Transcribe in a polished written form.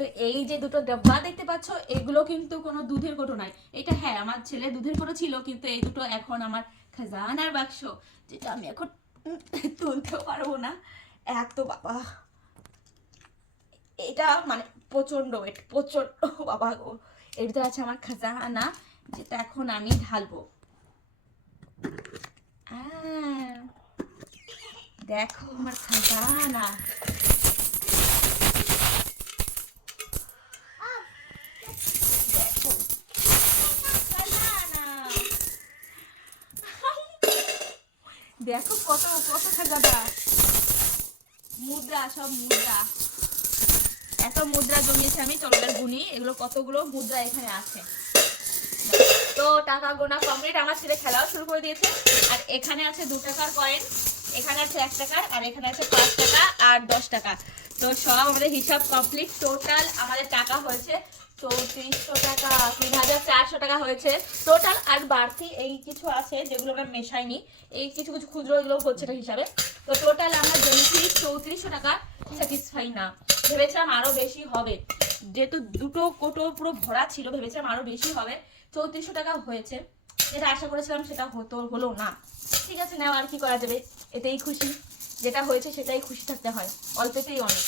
তো এই যে দুটো ডাব্বা দেখতে পাচ্ছ, এগুলো কিন্তু কোনো দুধের কৌটো নয়। এটা হ্যাঁ আমার ছেলে দুধের কৌটো ছিল, কিন্তু এই দুটো এখন আমার খাজানার বাক্স, যেটা আমি এখন তুলতেও পারবো না, এত বাবা এটা মানে প্রচন্ড ওয়েট, প্রচন্ড বাবা গো। এর ভিতরে আছে আমার খাজানা, যেটা এখন আমি ঢালবো। দেখো আমার খাজানা। দেখো খাজানা, দেখো কত কত খাজানা, মুদ্রা, সব মুদ্রা, এত মুদ্রা জমিয়েছে আমি। চলো গুনি এগুলো কতগুলো মুদ্রা এখানে আছে। তো টাকা গোনা কমপ্লিট, আমার ছেলে খেলাও শুরু করে দিয়েছে। আর এখানে আছে 2 টাকার কয়েন, এখানে আছে 1 টাকার, আর এখানে আছে 5 টাকা আর 10 টাকা। তো সব আমাদের হিসাব কমপ্লিট। টোটাল আমাদের টাকা হয়েছে 3400 টাকা, 3400 টাকা হয়েছে টোটাল। আর বাড়তি এই কিছু আছে যেগুলো আমরা মেশাইনি, এই কিছু কিছু খুচরো এগুলো হচ্ছে না হিসাবে। তো টোটাল আমরা জেনেছি 3400 টাকা। স্যাটিসফাই না, ভেবেছিলাম আরো বেশি হবে, যেহেতু দুটো কোটো পুরো ভরা ছিল, ভেবেছিলাম আরো বেশি হবে। 3400 টাকা হয়েছে, যেটা আশা করেছিলাম সেটা হলো না। ঠিক আছে, নাও আর কি করা যাবে, এতেই খুশি, যেটা হয়েছে সেটাই খুশি থাকতে হয়, অল্পতেই অনেক।